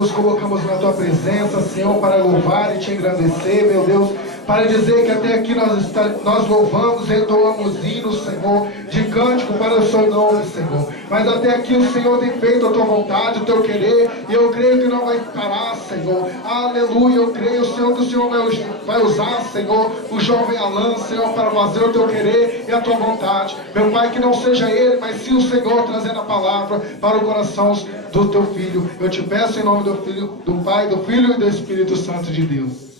Nos colocamos na Tua presença, Senhor, para louvar e Te engrandecer, meu Deus, para dizer que até aqui nós louvamos e entoamos hinos, Senhor, de cântico para o Seu nome, Senhor. Mas até aqui o Senhor tem feito a Tua vontade, o Teu querer, e eu creio que não vai parar, Senhor. Aleluia, eu creio, Senhor, que o Senhor vai usar, Senhor, o jovem Alan, Senhor, para fazer o Teu querer e a Tua vontade. Meu Pai, que não seja ele, mas sim o Senhor trazendo a palavra para o coração do Teu Filho. Eu te peço em nome do Filho, do Pai, do Filho e do Espírito Santo de Deus.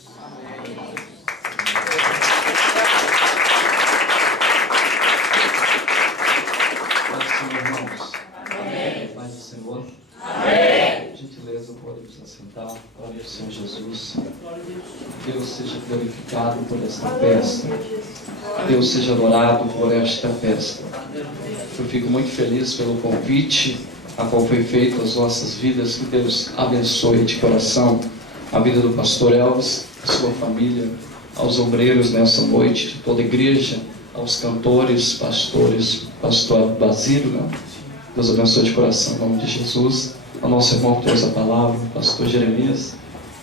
Paz do Senhor. Amém. Por gentileza, podemos assentar. Glória ao Senhor Jesus. Deus seja glorificado por esta festa. Deus seja adorado por esta festa. Eu fico muito feliz pelo convite a qual foi feito às nossas vidas. Que Deus abençoe de coração a vida do pastor Elvis, a sua família, aos obreiros nessa noite, de toda a igreja, aos cantores, pastores, pastor Basílio, né? Deus abençoe de coração, em nome de Jesus. Ao nosso irmão que trouxe a palavra, pastor Jeremias,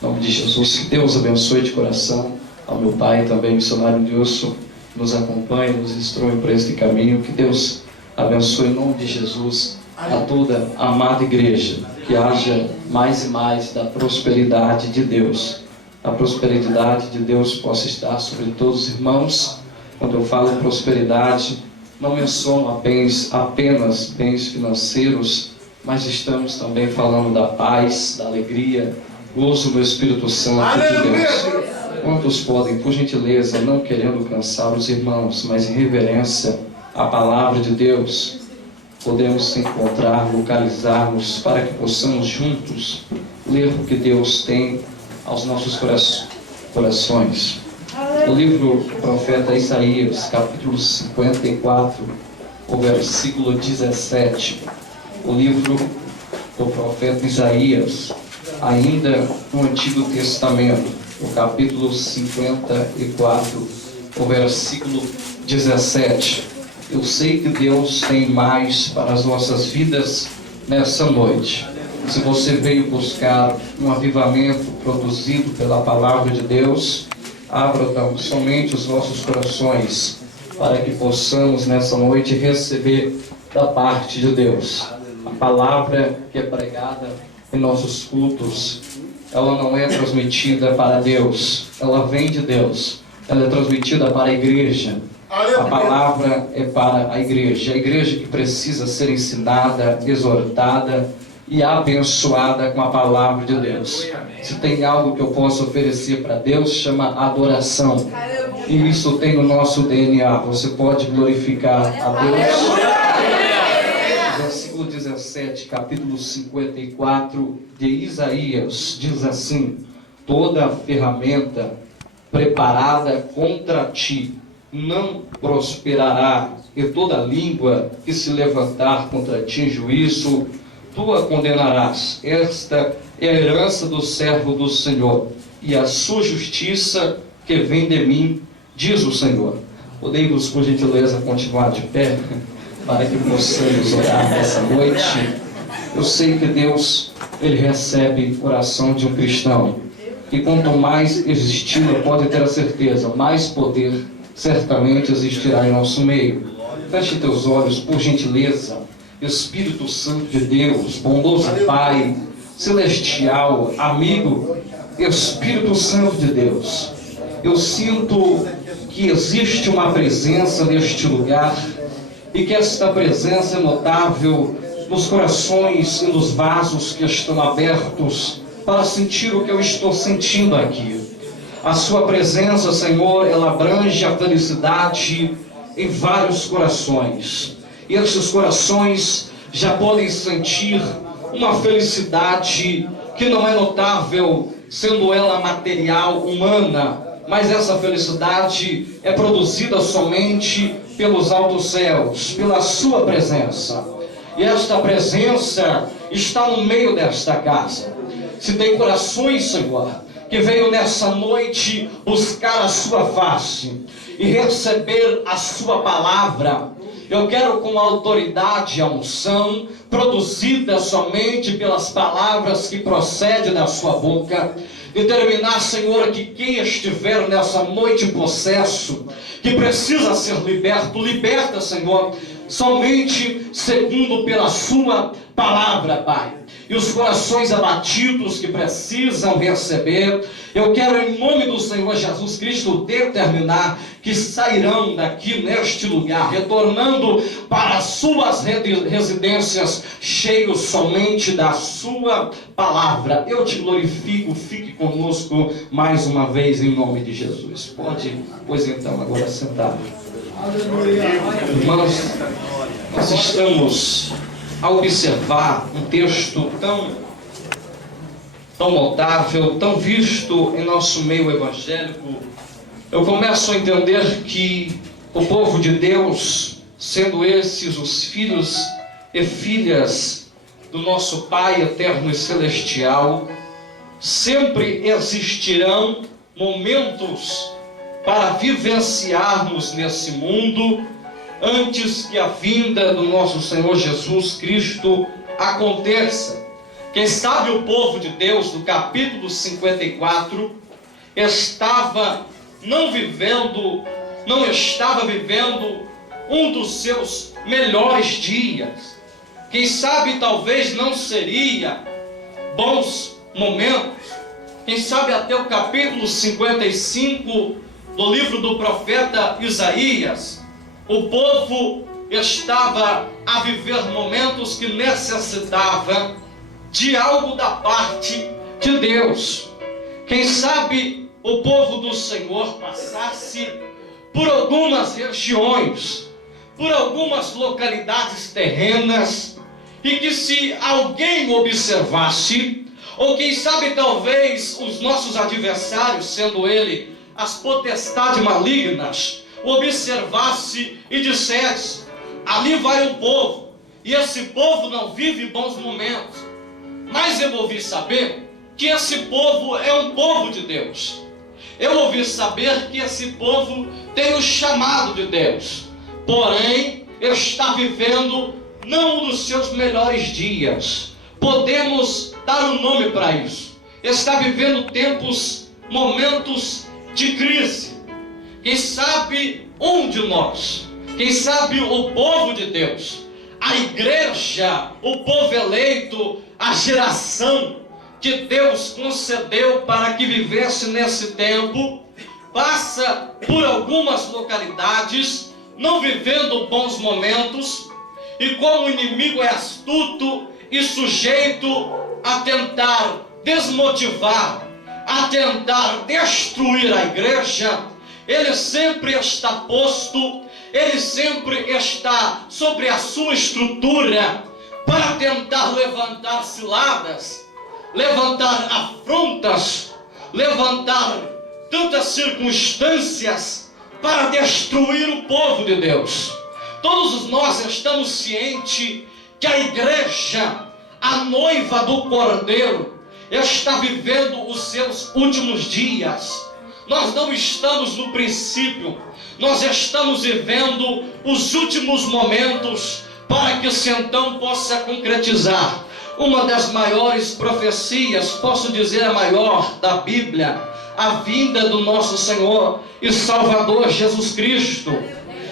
em nome de Jesus. Que Deus abençoe de coração. Ao meu pai também, missionário Nilson, nos acompanha, nos instrui por este caminho. Que Deus abençoe em nome de Jesus a toda a amada igreja. Que haja mais e mais da prosperidade de Deus. A prosperidade de Deus possa estar sobre todos os irmãos. Quando eu falo em prosperidade, não menciono apenas bens financeiros, mas estamos também falando da paz, da alegria, gozo do Espírito Santo de Deus. Quantos podem, por gentileza, não querendo cansar os irmãos, mas em reverência à palavra de Deus, podemos se encontrar, localizarmos, para que possamos juntos ler o que Deus tem aos nossos corações. O livro do profeta Isaías, capítulo 54, o versículo 17. O livro do profeta Isaías, ainda no Antigo Testamento, o capítulo 54, o versículo 17. Eu sei que Deus tem mais para as nossas vidas nessa noite. Se você veio buscar um avivamento produzido pela palavra de Deus, abra tão somente os nossos corações para que possamos nessa noite receber da parte de Deus. A palavra que é pregada em nossos cultos, ela não é transmitida para Deus, ela vem de Deus, ela é transmitida para a igreja. A palavra é para a igreja que precisa ser ensinada, exortada e abençoada com a palavra de Deus. Se tem algo que eu posso oferecer para Deus, chama adoração. E isso tem no nosso DNA. Você pode glorificar a Deus. Versículo 17, capítulo 54 de Isaías, diz assim: toda ferramenta preparada contra ti não prosperará, e toda língua que se levantar contra ti em juízo, tu a condenarás. Esta é a herança do servo do Senhor, e a sua justiça que vem de mim, diz o Senhor. Podemos, por gentileza, continuar de pé, para que possamos orar nessa noite. Eu sei que Deus, Ele recebe o coração de um cristão, e quanto mais existir, pode ter a certeza, mais poder certamente existirá em nosso meio. Feche teus olhos, por gentileza. Espírito Santo de Deus, bondoso Pai, celestial, amigo, Espírito Santo de Deus, eu sinto que existe uma presença neste lugar, e que esta presença é notável nos corações e nos vasos que estão abertos para sentir o que eu estou sentindo aqui. A sua presença, Senhor, ela abrange a felicidade em vários corações. E esses corações já podem sentir uma felicidade que não é notável, sendo ela material, humana, mas essa felicidade é produzida somente pelos altos céus, pela sua presença. E esta presença está no meio desta casa. Se tem corações, Senhor, que veio nessa noite buscar a sua face e receber a sua palavra, Eu quero, com a autoridade e a unção, produzida somente pelas palavras que procedem da sua boca, determinar, Senhor, que quem estiver nessa noite possesso, que precisa ser liberto, liberta, Senhor, somente segundo pela sua palavra, Pai. E os corações abatidos que precisam receber, eu quero, em nome do Senhor Jesus Cristo, determinar que sairão daqui neste lugar, retornando para as suas residências, cheios somente da sua palavra. Eu te glorifico, fique conosco mais uma vez em nome de Jesus. Pode, pois então, agora sentar. Irmãos, nós estamos a observar um texto tão notável, tão visto em nosso meio evangélico. Eu começo a entender que o povo de Deus, sendo esses os filhos e filhas do nosso Pai eterno e celestial, sempre existirão momentos para vivenciarmos nesse mundo antes que a vinda do nosso Senhor Jesus Cristo aconteça. Quem sabe o povo de Deus, no capítulo 54, não estava vivendo um dos seus melhores dias. Quem sabe talvez não seria bons momentos. Quem sabe até o capítulo 55 do livro do profeta Isaías, o povo estava a viver momentos que necessitava de algo da parte de Deus. Quem sabe o povo do Senhor passasse por algumas regiões, por algumas localidades terrenas, e que se alguém observasse, ou quem sabe talvez os nossos adversários, sendo ele as potestades malignas, observasse e dissesse: ali vai um povo, e esse povo não vive bons momentos. Mas eu ouvi saber que esse povo é um povo de Deus. Eu ouvi saber que esse povo tem o chamado de Deus, porém está vivendo não um dos seus melhores dias. Podemos dar um nome para isso. Está vivendo momentos de crise. Quem sabe um de nós, quem sabe o povo de Deus, a igreja, o povo eleito, a geração que Deus concedeu para que vivesse nesse tempo, passa por algumas localidades, não vivendo bons momentos, e como o inimigo é astuto e sujeito a tentar desmotivar, a tentar destruir a igreja, ele sempre está posto, ele sempre está sobre a sua estrutura para tentar levantar ciladas, levantar afrontas, levantar tantas circunstâncias para destruir o povo de Deus. Todos nós estamos cientes que a igreja, a noiva do Cordeiro, está vivendo os seus últimos dias. Nós não estamos no princípio, nós estamos vivendo os últimos momentos para que isso então possa concretizar uma das maiores profecias, posso dizer a maior da Bíblia, a vinda do nosso Senhor e Salvador Jesus Cristo.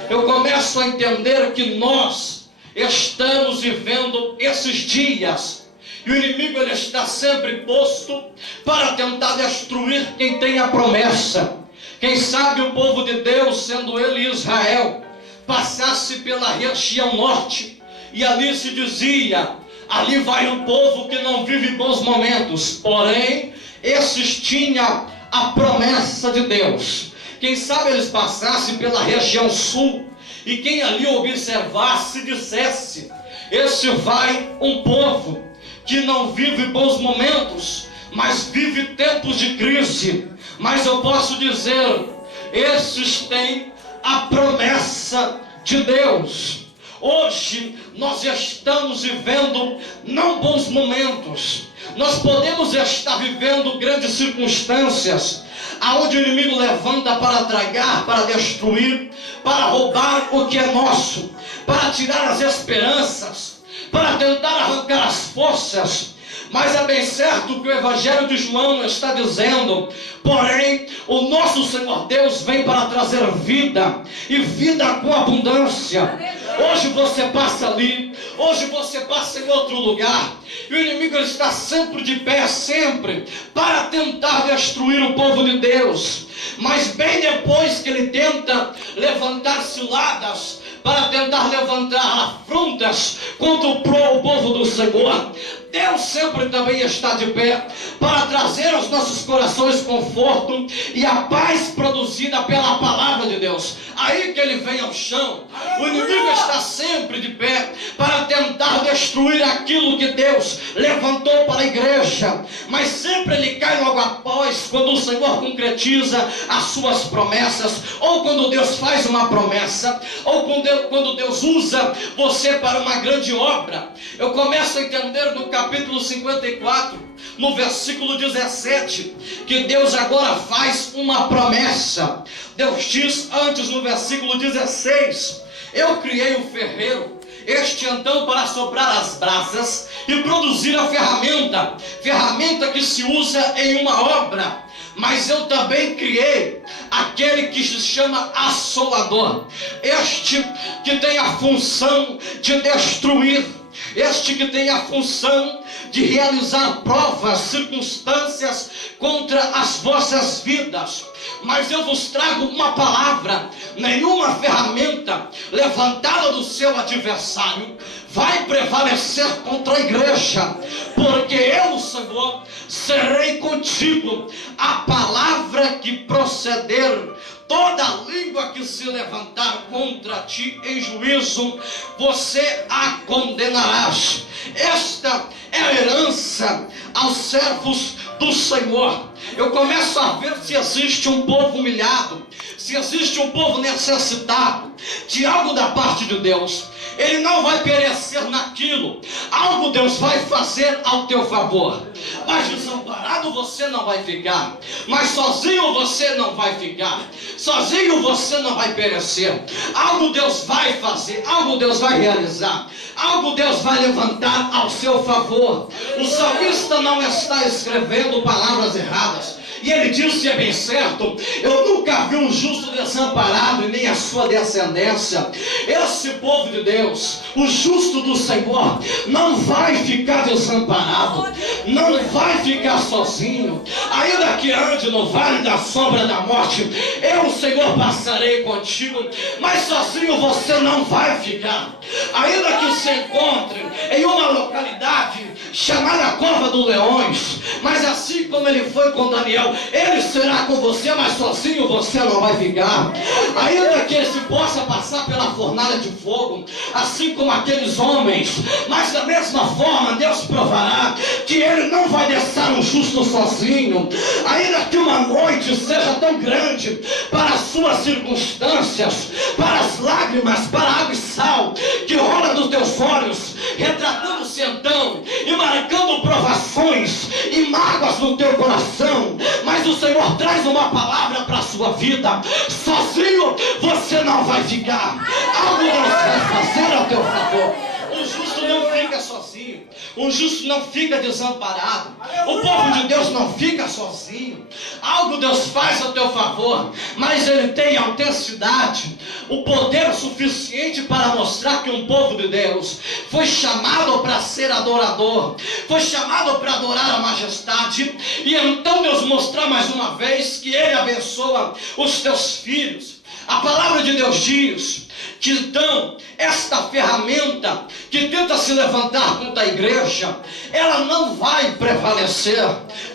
Eu começo a entender que nós estamos vivendo esses dias, e o inimigo ele está sempre posto para tentar destruir quem tem a promessa. Quem sabe o povo de Deus, sendo ele Israel, passasse pela região norte, e ali se dizia: ali vai um povo que não vive bons momentos, porém esses tinham a promessa de Deus. Quem sabe eles passassem pela região sul, e quem ali observasse dissesse: esse vai um povo que não vive bons momentos, mas vive tempos de crise. Mas eu posso dizer, esses têm a promessa de Deus. Hoje nós estamos vivendo não bons momentos, nós podemos estar vivendo grandes circunstâncias, aonde o inimigo levanta para tragar, para destruir, para roubar o que é nosso. para tirar as esperanças, para tentar arrancar as forças. Mas é bem certo que o Evangelho de João está dizendo: porém, o nosso Senhor Deus vem para trazer vida, e vida com abundância. Hoje você passa ali, hoje você passa em outro lugar, e o inimigo está sempre de pé, sempre, para tentar destruir o povo de Deus. Mas bem depois que ele tenta levantar ciladas, para tentar levantar afrontas contra o povo do Senhor, Deus sempre também está de pé para trazer aos nossos corações conforto e a paz produzida pela palavra de Deus. Aí que ele vem ao chão. O inimigo está sempre de pé para tentar destruir aquilo que Deus levantou para a igreja, mas sempre ele cai logo após, quando o Senhor concretiza as suas promessas, ou quando Deus faz uma promessa, ou quando Deus usa você para uma grande obra. Eu começo a entender no capítulo 54, no versículo 17, que Deus agora faz uma promessa. Deus diz antes no versículo 16: eu criei o ferreiro, este então para soprar as brasas e produzir a ferramenta que se usa em uma obra. Mas eu também criei aquele que se chama assolador, este que tem a função de destruir, este que tem a função de realizar provas, circunstâncias contra as vossas vidas. Mas eu vos trago uma palavra: nenhuma ferramenta levantada do seu adversário vai prevalecer contra a igreja, porque eu, Senhor, serei contigo. A palavra que proceder, toda língua que se levantar contra ti em juízo, você a condenarás. Esta é a herança aos servos do Senhor. Eu começo a ver se existe um povo humilhado, se existe um povo necessitado de algo da parte de Deus. Ele não vai perecer naquilo. Algo Deus vai fazer ao teu favor. Mas desamparado você não vai ficar. Mas sozinho você não vai ficar. Sozinho você não vai perecer. Algo Deus vai fazer. Algo Deus vai realizar. Algo Deus vai levantar ao seu favor. O salmista não está escrevendo palavras erradas. E ele disse, é bem certo: eu nunca vi um justo desamparado e nem a sua descendência. Esse povo de Deus, o justo do Senhor, não vai ficar desamparado, não vai ficar sozinho. Ainda que ande no vale da sombra da morte, eu, Senhor, passarei contigo. Mas sozinho você não vai ficar. Ainda que se encontre em uma localidade chamada Cova dos Leões, mas assim como ele foi com Daniel, ele será com você, mas sozinho você não vai ficar. Ainda que ele se possa passar pela fornalha de fogo, assim como aqueles homens, mas da mesma forma Deus provará que ele não vai deixar um justo sozinho. Ainda que uma noite seja tão grande para as suas circunstâncias, para as lágrimas, para a água e sal que rola dos teus olhos, retratando-se então e marcando provações e mágoas no teu coração, mas o Senhor traz uma palavra para a sua vida: sozinho você não vai ficar. Algo Deus vai fazer ao teu favor. O justo não fica sozinho, o justo não fica desamparado, o povo de Deus não fica sozinho. Algo Deus faz ao teu favor, mas ele tem autenticidade, o poder suficiente para mostrar que um povo de Deus foi chamado para ser adorador, foi chamado para adorar a majestade. E então Deus mostrar mais uma vez que ele abençoa os teus filhos. A palavra de Deus diz que então esta ferramenta que tenta se levantar contra a igreja, ela não vai prevalecer.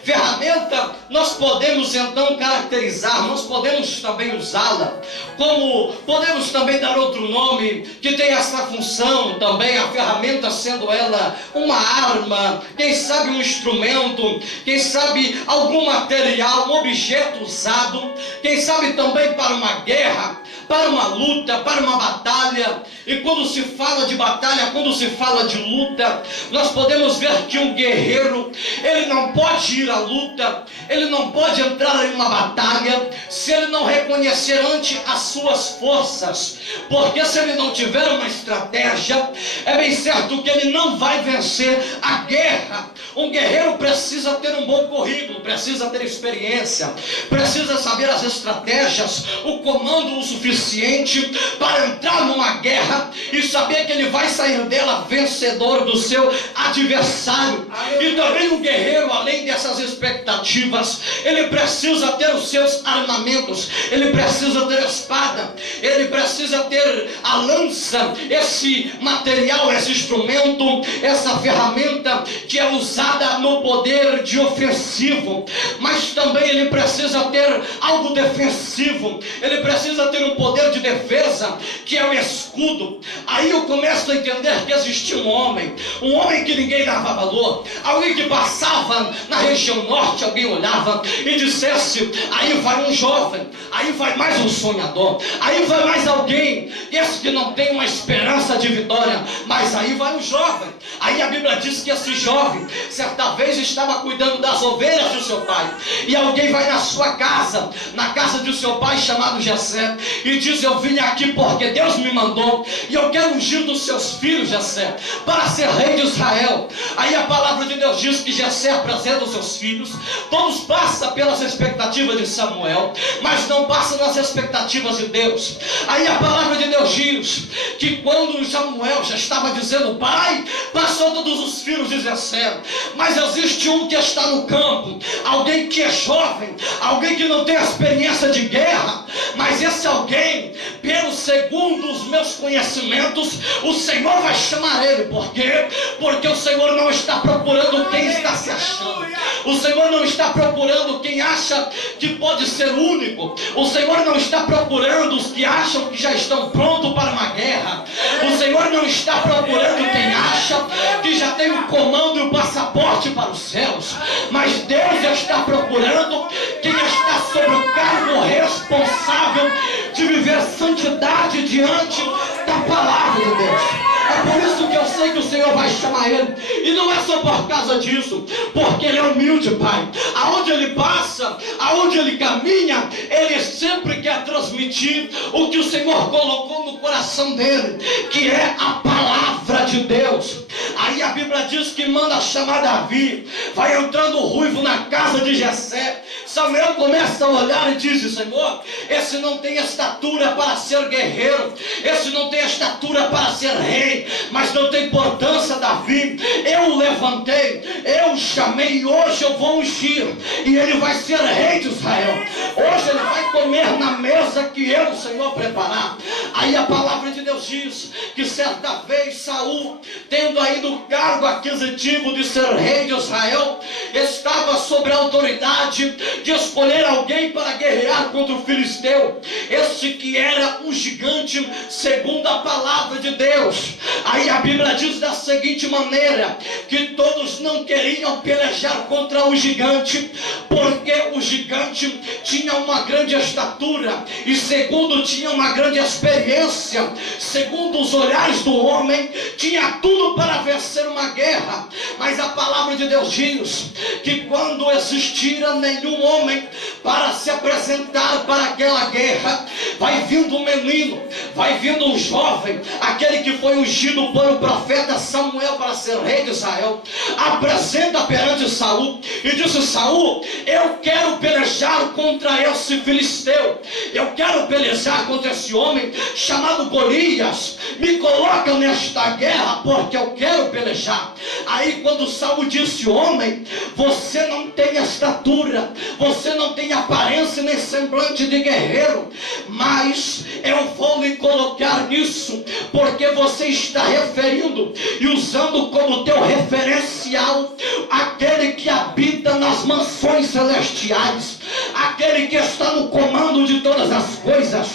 Ferramenta nós podemos então caracterizar, nós podemos também usá-la, como podemos também dar outro nome que tem essa função também, a ferramenta sendo ela uma arma, quem sabe um instrumento, quem sabe algum material, um objeto usado, quem sabe também para uma guerra, para uma luta, para uma batalha, batalha, e quando se fala de batalha, quando se fala de luta, nós podemos ver que um guerreiro, ele não pode ir à luta, ele não pode entrar em uma batalha, se ele não reconhecer antes as suas forças, porque se ele não tiver uma estratégia, é bem certo que ele não vai vencer a guerra. Um guerreiro precisa ter um bom currículo, precisa ter experiência, precisa saber as estratégias, o comando o suficiente para entrar numa guerra e saber que ele vai sair dela vencedor do seu adversário. E também o guerreiro, além dessas expectativas, ele precisa ter os seus armamentos, ele precisa ter a espada, ele precisa ter a lança, esse material, esse instrumento, essa ferramenta que é usada no poder de ofensivo, mas também ele precisa ter algo defensivo, ele precisa ter um poder de defesa, que é o escudo. Aí eu começo a entender que existia um homem que ninguém dava valor, alguém que passava na região norte, alguém olhava e dissesse: aí vai um jovem, aí vai mais um sonhador, aí vai mais alguém, esse que não tem uma esperança de vitória, mas aí vai um jovem. Aí a Bíblia diz que esse jovem, certa vez, estava cuidando das ovelhas do seu pai, e alguém vai na sua casa, na casa do seu pai, chamado Jessé, e diz: eu vim aqui porque Deus me mandou, e eu quero ungir dos seus filhos, Jessé, para ser rei de Israel. Aí a palavra de Deus diz que Jessé apresenta os seus filhos, todos passam pelas expectativas de Samuel, mas não passam nas expectativas de Deus. Aí a palavra de Deus diz que quando Samuel já estava dizendo: pai, passou todos os filhos de Jessé, mas existe um que está no campo, alguém que é jovem, alguém que não tem experiência de guerra, mas esse alguém, pelo segundo os meus conhecimentos, o Senhor vai chamar ele. Por quê? Porque o Senhor não está procurando quem está se achando, o Senhor não está procurando quem acha que pode ser único, o Senhor não está procurando os que acham que já estão prontos para uma guerra, o Senhor não está procurando quem acha que já tem o comando e o passaporte para os céus, mas Deus está procurando quem está sob o cargo responsável de viver santidade diante da palavra de Deus. É por isso que eu sei que o Senhor vai chamar ele, e não é só por causa disso, porque ele é humilde, Pai. Aonde ele passa, aonde ele caminha, ele sempre quer transmitir o que o Senhor colocou no coração dele, que é a palavra de Deus. Aí a Bíblia diz que manda chamar Davi, vai entrando o ruivo na casa de Jessé. Samuel começa a olhar e diz: Senhor, esse não tem estatura para ser guerreiro, esse não tem estatura para ser rei, mas não tem importância, Davi, eu o levantei, eu o chamei, e hoje eu vou ungir, e ele vai ser rei de Israel. Hoje ele vai comer na mesa que eu, o Senhor, preparar. Aí a palavra de Deus diz que certa vez Saul, tendo ainda o cargo aquisitivo de ser rei de Israel, estava sob a autoridade de escolher alguém para guerrear contra o filisteu, este que era um gigante segundo a palavra de Deus. Aí a Bíblia diz da seguinte maneira, que todos não queriam pelejar contra o gigante, porque o gigante tinha uma grande estatura, e segundo tinha uma grande experiência, segundo os olhares do homem, tinha tudo para vencer uma guerra. Mas a palavra de Deus diz que quando existira nenhum homem para se apresentar para aquela guerra, vai vindo um menino, vai vindo um jovem, aquele que foi ungido por o profeta Samuel para ser rei de Israel, apresenta perante Saul e disse: Saul, eu quero pelejar contra esse filisteu, eu quero pelejar contra esse homem chamado Golias, me coloca nesta guerra porque eu quero pelejar. Aí quando Saul disse: homem, você não tem estatura, você não tem aparência nem semblante de guerreiro, mas eu vou lhe colocar nisso, porque você está referindo e usando como teu referencial aquele que habita nas mansões celestiais, aquele que está no comando de todas as coisas.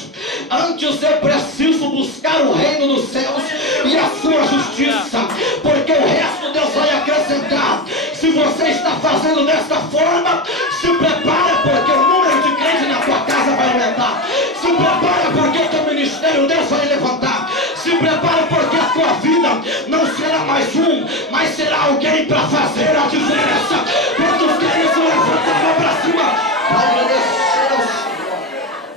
Antes eu preciso buscar o reino dos céus e a sua justiça, porque o resto Deus vai acrescentar. Se você está fazendo desta forma, se prepara, porque o número de crentes na tua casa vai aumentar. Se prepara, porque o teu ministério Deus vai levantar. vida não será mais um, mas será alguém para fazer a diferença. Quantos querem se levantar a mão para cima para agradecer ao Senhor?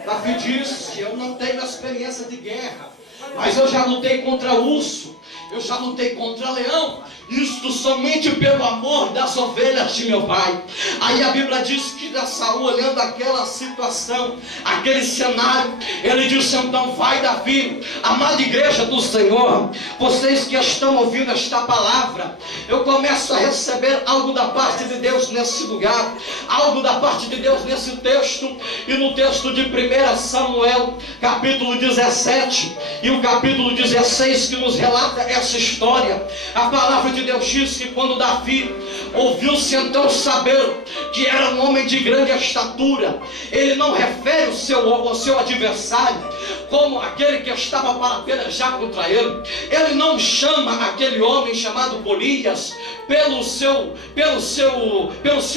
Davi disse: eu não tenho experiência de guerra, mas eu já lutei contra urso, eu já lutei contra leão, isto somente pelo amor das ovelhas de meu pai. Aí a Bíblia diz que Saul, olhando aquela situação, aquele cenário, ele disse: então vai, Davi. Amada igreja do Senhor, vocês que estão ouvindo esta palavra, eu começo a receber algo da parte de Deus nesse lugar, algo da parte de Deus nesse texto. E no texto de 1 Samuel capítulo 17 e o capítulo 16, que nos relata essa história, a palavra de Deus diz que quando Davi ouviu-se então saber que era um homem de grande estatura, ele não refere o seu adversário como aquele que estava para pelejar contra ele. Ele não chama aquele homem chamado Golias pelo seu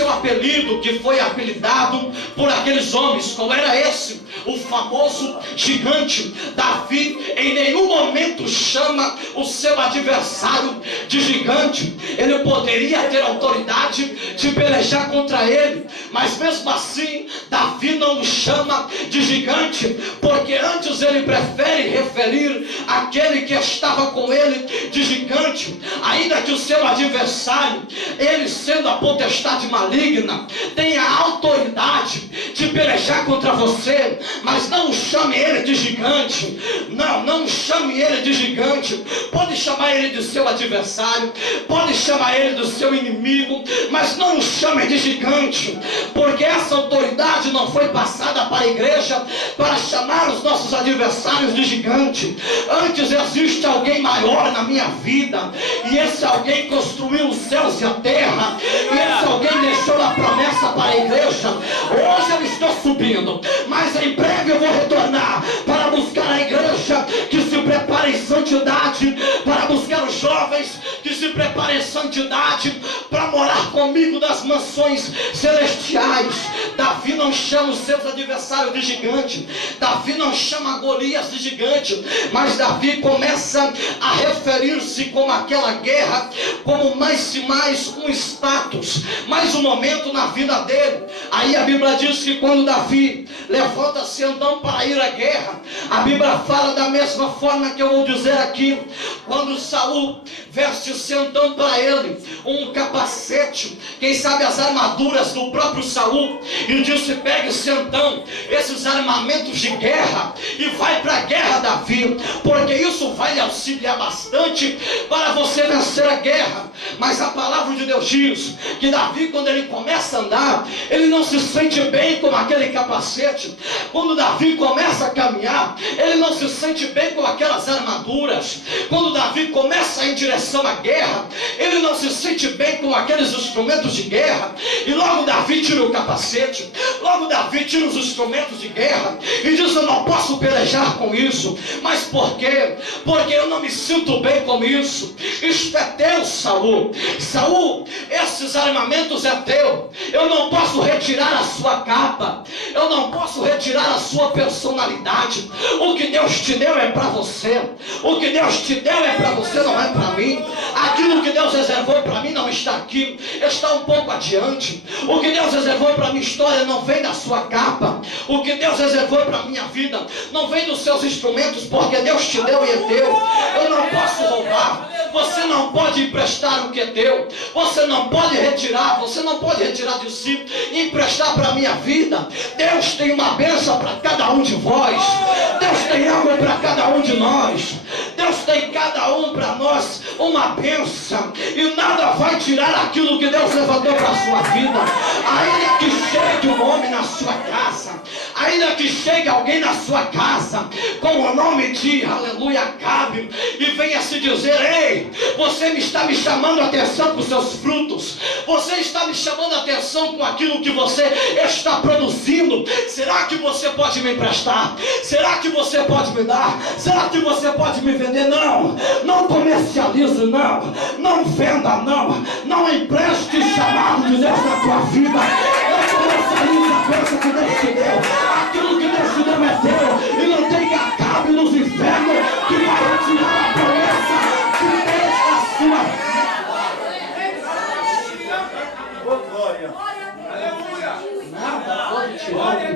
apelido que foi apelidado por aqueles homens. Qual era esse? O famoso gigante. Davi em nenhum momento chama o seu adversário de gigante. Ele poderia ter autoridade de pelejar contra ele, mas mesmo assim Davi não o chama de gigante, porque antes ele prefere referir aquele que estava com ele de gigante. Ainda que o seu adversário, ele sendo a potestade maligna, tenha autoridade de pelejar contra você, mas não chame ele de gigante. Não chame ele de gigante. Pode chamar ele de seu adversário, pode chamar ele do seu inimigo, mas não o chame de gigante, porque essa autoridade não foi passada para a igreja para chamar os nossos adversários de gigante. Antes existe alguém maior na minha vida, e esse alguém construiu os céus e a terra, e esse alguém deixou a promessa para a igreja. Hoje eu estou subindo, mas em breve eu vou retornar para buscar a igreja que se prepara em santidade, para buscar os jovens que se preparem em santidade, para morar comigo nas mansões celestiais. Davi não chama os seus adversários de gigante, Davi não chama Golias de gigante, mas Davi começa a referir-se como aquela guerra, como mais um status, mais um momento na vida dele. Aí a Bíblia diz que quando Davi levanta-se então para ir à guerra, a Bíblia fala da mesma forma que eu vou dizer aqui. Quando Saul veste-se então para ele um capacete, quem sabe as armaduras do próprio Saul, e disse: pegue-se então esses armamentos de guerra e vai para a guerra, Davi, porque isso vai lhe auxiliar bastante para você vencer a guerra. Mas a palavra de Deus diz que Davi, quando ele começa a andar, ele não se sente bem com aquele capacete. Quando Davi começa a caminhar, ele não se sente bem com aquelas armaduras. Quando Davi começa em direção à guerra, ele não se sente bem com aqueles instrumentos de guerra. E logo Davi tira o capacete, logo Davi tira os instrumentos de guerra e diz: eu não posso pelejar com isso. Mas por quê? Porque eu não me sinto bem com isso. Isto é teu, Saul. Saul, esses armamentos é teu. Eu não posso retirar a sua capa, eu não posso retirar a sua personalidade. O que Deus te deu é para você. O que Deus te deu é para você, não é para mim. Aquilo que Deus reservou para mim não está aqui, está um pouco adiante. O que Deus reservou para minha história não vem da sua capa. O que Deus reservou para minha vida não vem dos seus instrumentos, porque Deus te deu e é teu. Eu não posso roubar. Você não pode emprestar o que é teu. Você não pode retirar. Você não pode retirar de si e emprestar para a minha vida. Deus tem uma bênção para cada um de vós. Deus tem algo para cada um de nós. Deus tem cada um para nós uma bênção, e nada vai tirar aquilo que Deus levantou para a sua vida. Ainda que chegue um homem na sua casa, ainda que chegue alguém na sua casa com o nome de aleluia Acabe, e venha se dizer: ei, você está me chamando a atenção com seus frutos, você está me chamando a atenção com aquilo que você está produzindo. Será que você pode me emprestar? Será que você pode me dar? Será que você pode me vender? Não comercialize, não venda, não empreste o chamado de Deus na tua vida. Não comercialize a bênção que Deus te deu. Aquilo que Deus te deu é teu, e não tem que acabe nos infernos que vai retirar a promessa que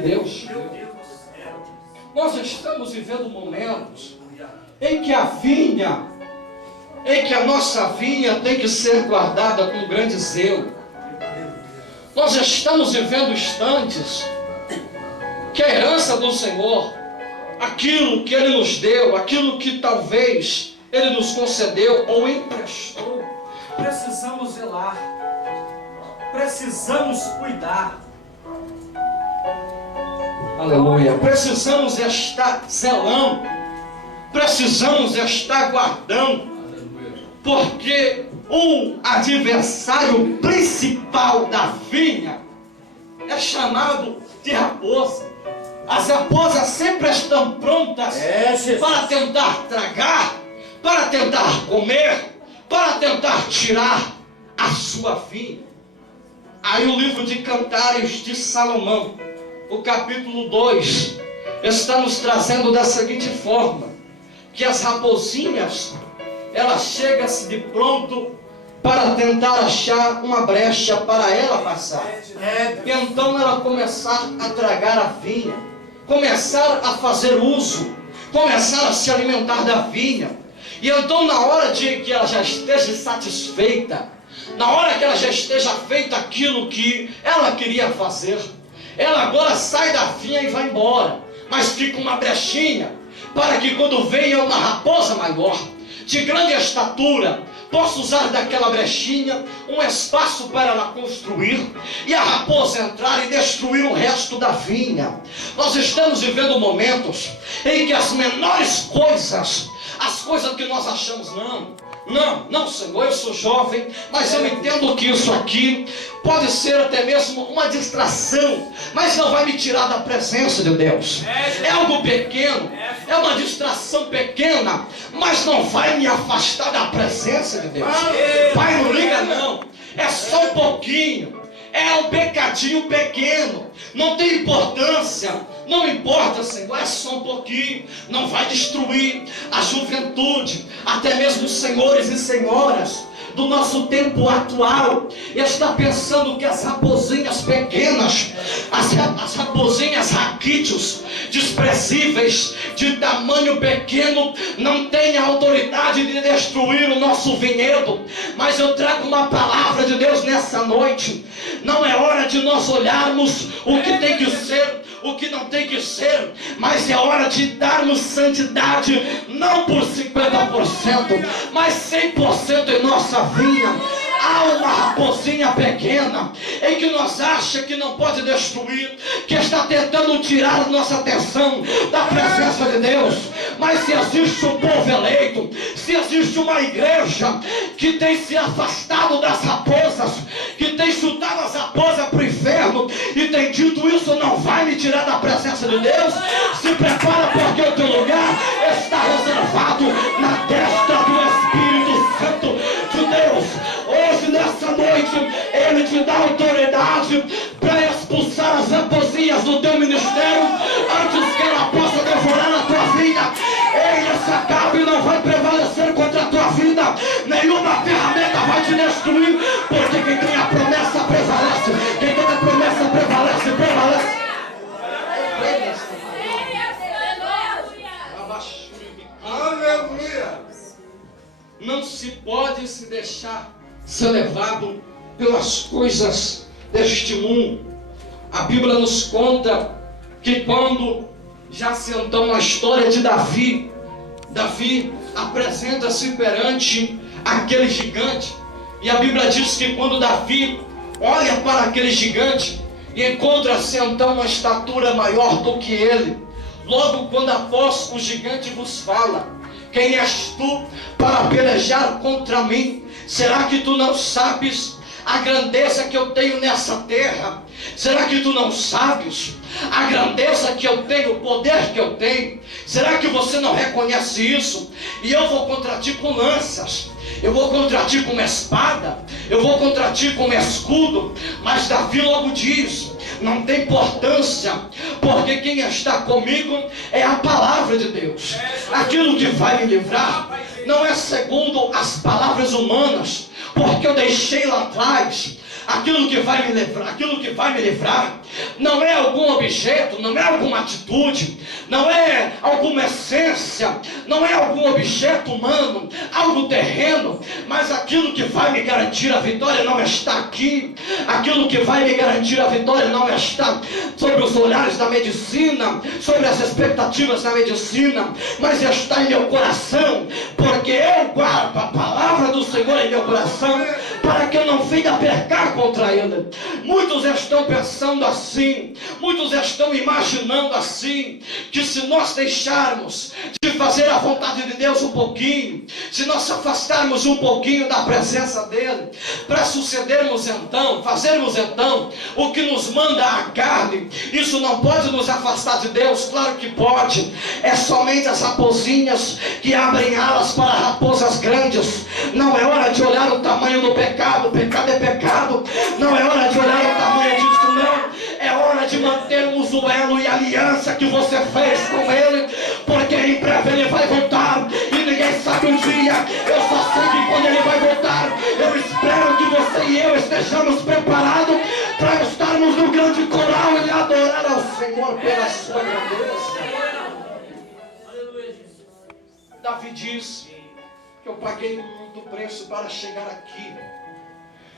Deus. Nós estamos vivendo momentos em que a vinha, em que a nossa vinha tem que ser guardada com grande zelo. Nós estamos vivendo instantes que a herança do Senhor, aquilo que Ele nos deu, aquilo que talvez Ele nos concedeu ou emprestou, precisamos zelar, precisamos cuidar. Aleluia. Precisamos estar zelando, precisamos estar guardando, porque o adversário principal da vinha é chamado de raposa. As raposas sempre estão prontas para tentar tragar, para tentar comer, para tentar tirar a sua vinha. Aí o livro de Cantares de Salomão, o capítulo 2, está nos trazendo da seguinte forma: que as raposinhas, elas chegam-se de pronto para tentar achar uma brecha para ela passar. E então ela começar a tragar a vinha, começar a fazer uso, começar a se alimentar da vinha. E então, na hora de que ela já esteja satisfeita, na hora que ela já esteja feita aquilo que ela queria fazer, ela agora sai da vinha e vai embora, mas fica uma brechinha para que quando venha uma raposa maior, de grande estatura, possa usar daquela brechinha um espaço para ela construir e a raposa entrar e destruir o resto da vinha. Nós estamos vivendo momentos em que as menores coisas, as coisas que nós achamos, não, Senhor, eu sou jovem, mas eu entendo que isso aqui pode ser até mesmo uma distração, mas não vai me tirar da presença de Deus. É algo pequeno, é uma distração pequena, mas não vai me afastar da presença de Deus. Pai, não liga não, é só um pouquinho, é um pecadinho pequeno, não tem importância. Não importa, Senhor, é só um pouquinho. Não vai destruir a juventude. Até mesmo os senhores e senhoras do nosso tempo atual está pensando que as raposinhas pequenas, as raposinhas raquídeos, desprezíveis, de tamanho pequeno, não têm a autoridade de destruir o nosso vinhedo. Mas eu trago uma palavra de Deus nessa noite. Não é hora de nós olharmos o que tem que ser, o que não tem que ser, mas é hora de darmos santidade, não por 50%, mas 100% em nossa vinha. Há uma raposinha pequena em que nós achamos que não pode destruir, que está tentando tirar nossa atenção da presença de Deus. Mas se existe um povo eleito, se existe uma igreja que tem se afastado das raposas, que tem chutado as raposas para o inferno e tem dito: isso não vai me tirar da presença de Deus, se prepara, porque o teu lugar está reservado na destra do Espírito Santo de Deus. Hoje, nessa noite, Ele te dá autoridade para expulsar as raposinhas do teu ministério antes que ela possa devorar a tua vida. Ei, essa carne não vai prevalecer contra a tua vida, nenhuma ferramenta vai te destruir, porque quem tem a promessa prevalece. Quem tem a promessa prevalece. Aleluia! Não se pode se deixar ser levado pelas coisas deste mundo. A Bíblia nos conta que quando já sentou a história de Davi apresenta-se perante aquele gigante, e a Bíblia diz que quando Davi olha para aquele gigante e encontra-se então uma estatura maior do que ele, logo quando após o gigante vos fala: quem és tu para pelejar contra mim? Será que tu não sabes a grandeza que eu tenho nessa terra? Será que tu não sabes a grandeza que eu tenho, o poder que eu tenho? Será que você não reconhece isso? E eu vou contra ti com lanças, eu vou contra ti com uma espada, eu vou contra ti com um escudo. Mas Davi logo diz: não tem importância, porque quem está comigo é a palavra de Deus. Aquilo que vai me livrar não é segundo as palavras humanas, porque eu deixei lá atrás aquilo que vai me livrar, não é algum objeto, não é alguma atitude, não é alguma essência, não é algum objeto humano, algo terreno, mas aquilo que vai me garantir a vitória não está aqui. Aquilo que vai me garantir a vitória não está sobre os olhares da medicina, sobre as expectativas da medicina, mas está em meu coração, porque eu guardo a palavra do Senhor em meu coração, para que eu não venha pecar contra ele. Muitos estão pensando assim, muitos estão imaginando assim, que se nós deixarmos de fazer a vontade de Deus um pouquinho, se nós afastarmos um pouquinho da presença dele, para sucedermos então, fazermos então o que nos manda a carne, isso não pode nos afastar de Deus. Claro que pode, é somente as raposinhas que abrem alas para raposas grandes. Não é hora de olhar o tamanho do pecado, pecado é pecado, não é hora de olhar o tamanho disso, não. É hora de mantermos o elo e a aliança que você fez com ele, porque em breve ele vai voltar e ninguém sabe o dia. Eu só sei que quando ele vai voltar, eu espero que você e eu estejamos preparados para estarmos no grande coral e adorar ao Senhor pela sua grandeza. Davi diz que eu paguei muito preço para chegar aqui,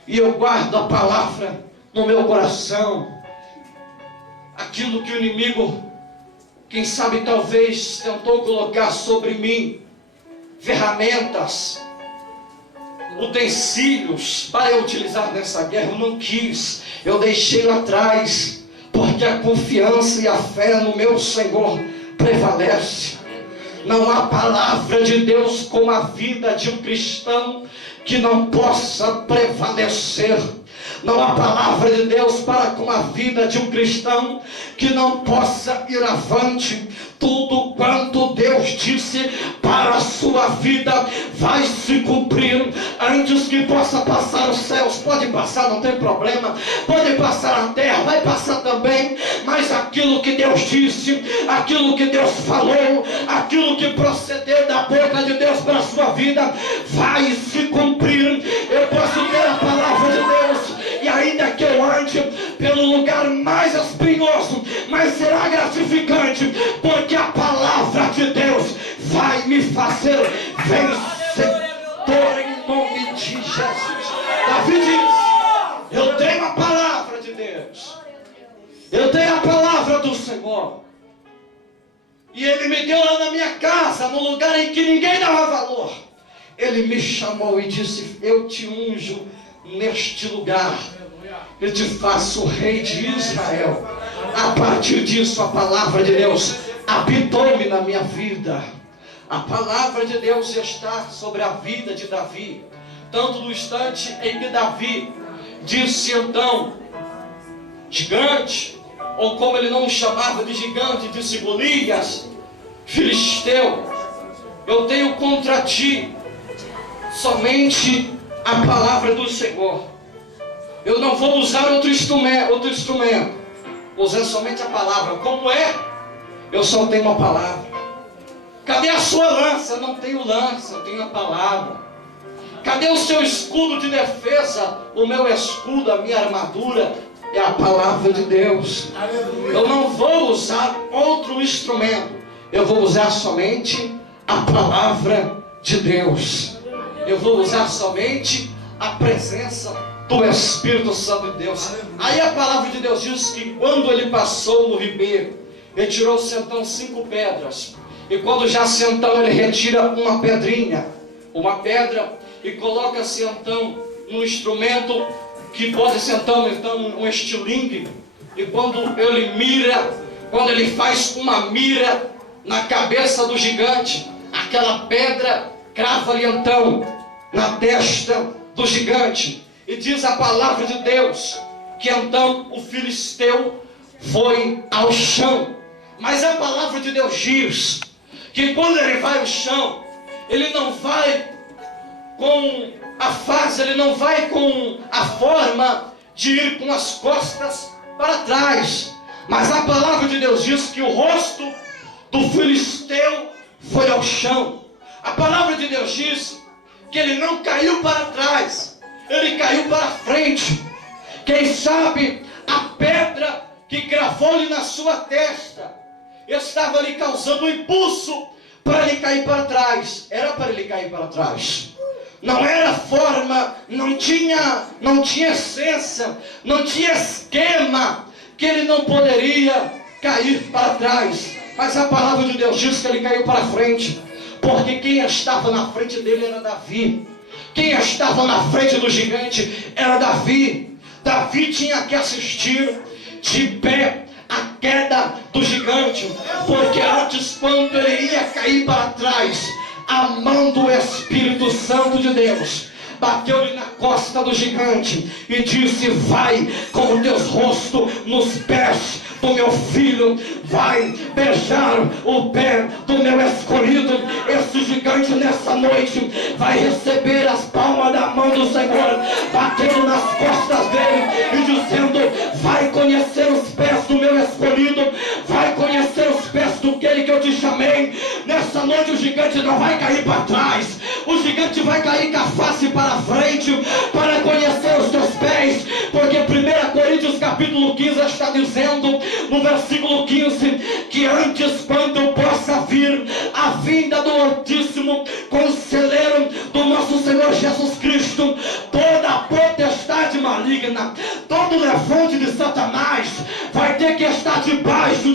e eu guardo a palavra no meu coração. Aquilo que o inimigo, quem sabe talvez, tentou colocar sobre mim, ferramentas, utensílios para eu utilizar nessa guerra, eu não quis, eu deixei lá atrás, porque a confiança e a fé no meu Senhor prevalece. Não há palavra de Deus com a vida de um cristão que não possa prevalecer. Não há palavra de Deus para com a vida de um cristão que não possa ir avante. Tudo quanto Deus disse para a sua vida vai se cumprir antes que possa passar os céus. Pode passar, não tem problema. Pode passar a terra, vai passar também. Mas aquilo que Deus disse, aquilo que Deus falou, aquilo que procedeu da boca de Deus para a sua vida vai se cumprir. Eu posso ter a palavra de Deus, e ainda que eu ande pelo lugar mais espinhoso, mas será gratificante, porque a palavra de Deus vai me fazer vencedor em nome de Jesus. Davi diz: eu tenho a palavra de Deus, eu tenho a palavra do Senhor, e Ele me deu lá na minha casa, no lugar em que ninguém dava valor. Ele me chamou e disse: eu te unjo neste lugar, eu te faço rei de Israel. A partir disso, a palavra de Deus habitou-me na minha vida. A palavra de Deus está sobre a vida de Davi, tanto no instante em que Davi disse então, gigante, ou como ele não chamava de gigante, disse: Golias, filisteu, eu tenho contra ti somente a palavra do Senhor. Eu não vou usar outro instrumento, vou usar somente a palavra. Como é? Eu só tenho uma palavra. Cadê a sua lança? Eu não tenho lança, eu tenho a palavra. Cadê o seu escudo de defesa? O meu escudo, a minha armadura é a palavra de Deus. Eu não vou usar outro instrumento, eu vou usar somente a palavra de Deus. Eu vou usar somente a presença do Espírito Santo de Deus. Aí a palavra de Deus diz que quando ele passou no ribeiro, retirou-se então 5 pedras. E quando já então ele retira uma pedrinha, uma pedra, e coloca-se então um instrumento que pode ser então um estilingue. E quando ele mira, quando ele faz uma mira na cabeça do gigante, aquela pedra crava-lhe então na testa do gigante. E diz a palavra de Deus que então o filisteu foi ao chão. Mas a palavra de Deus diz que quando ele vai ao chão, ele não vai com a face, ele não vai com a forma de ir com as costas para trás. Mas a palavra de Deus diz que o rosto do filisteu foi ao chão. A palavra de Deus diz que ele não caiu para trás, ele caiu para frente. Quem sabe a pedra que gravou-lhe na sua testa estava lhe causando um impulso para ele cair para trás. Era para ele cair para trás. Não era forma, não tinha essência, não tinha esquema que ele não poderia cair para trás. Mas a palavra de Deus diz que ele caiu para frente, porque quem estava na frente dele era Davi. Quem estava na frente do gigante era Davi. Davi tinha que assistir de pé a queda do gigante, porque antes, quando ele ia cair para trás, a mão do Espírito Santo de Deus bateu-lhe na costa do gigante e disse: vai com o teu rosto nos pés do meu filho, vai beijar o pé do meu escolhido. Esse gigante nessa noite vai receber as palmas da mão do Senhor, batendo nas costas dele e dizendo: vai conhecer os pés do meu escolhido, vai conhecer os pés daquele que eu te chamei. Nessa noite o gigante não vai cair para trás, o gigante vai cair com a face para frente, para conhecer os teus pés, porque 1 Coríntios capítulo 15 está dizendo no versículo 15 que antes, quando possa vir a vinda do Altíssimo, conselheiro do nosso Senhor Jesus Cristo, toda a potestade maligna, todo levante de Satanás vai ter que estar debaixo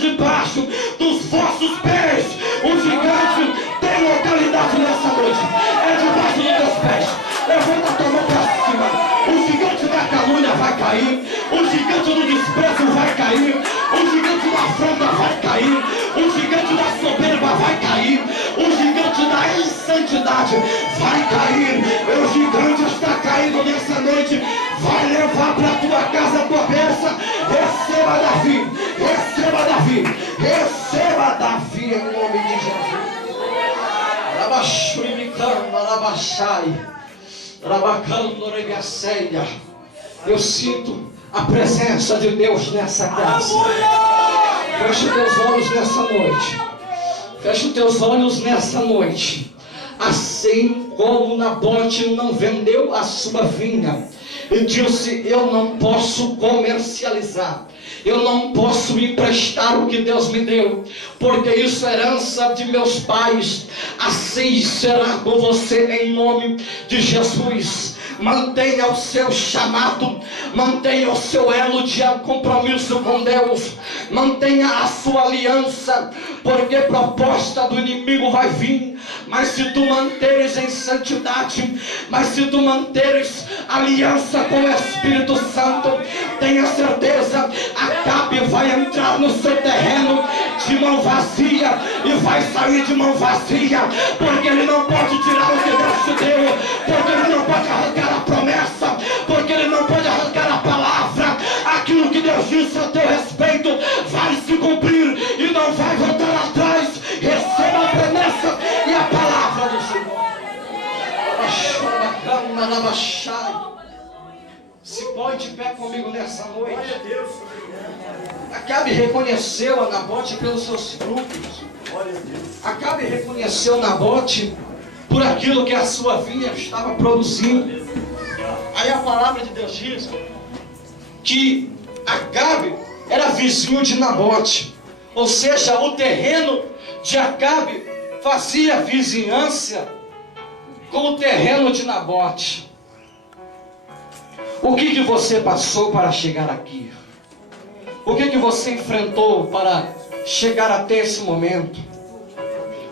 dos vossos pés. O gigante tem localidade nessa noite, é debaixo dos teus pés. Levanta a tua mão para cima. O gigante da calúnia vai cair, o gigante do desprezo vai cair, o gigante da afronta vai cair, o gigante da soberba vai cair, o gigante da insantidade vai cair. O gigante está caído nessa noite, vai levar para a tua casa a tua bênção. Receba Davi, receba Davi, receba Davi em nome de Jesus. Eu sinto a presença de Deus nessa casa. Feche os teus olhos nessa noite. Feche os teus olhos nessa noite. Assim como Nabote não vendeu a sua vinha e disse: eu não posso comercializar, eu não posso emprestar o que Deus me deu, porque isso é herança de meus pais. Assim será com você em nome de Jesus. Mantenha o seu chamado, mantenha o seu elo de compromisso com Deus, mantenha a sua aliança, porque proposta do inimigo vai vir, mas se tu manteres em santidade, mas se tu manteres aliança com o Espírito Santo, tenha certeza, Acabe vai entrar no seu terreno de mão vazia e vai sair de mão vazia, porque ele não pode tirar o que Deus te deu, porque ele não pode arrancar a promessa, porque ele não pode arrancar a palavra. Aquilo que Deus disse a teu respeito vai se cumprir e não vai voltar atrás. Receba a promessa e a palavra do Senhor. Se põe de pé comigo nessa noite. Acabe reconheceu a Nabote pelos seus frutos. Acabe reconheceu Nabote por aquilo que a sua vinha estava produzindo. Aí a palavra de Deus diz que Acabe era vizinho de Nabote, ou seja, o terreno de Acabe fazia vizinhança com o terreno de Nabote. O que você passou para chegar aqui? O que você enfrentou para chegar até esse momento?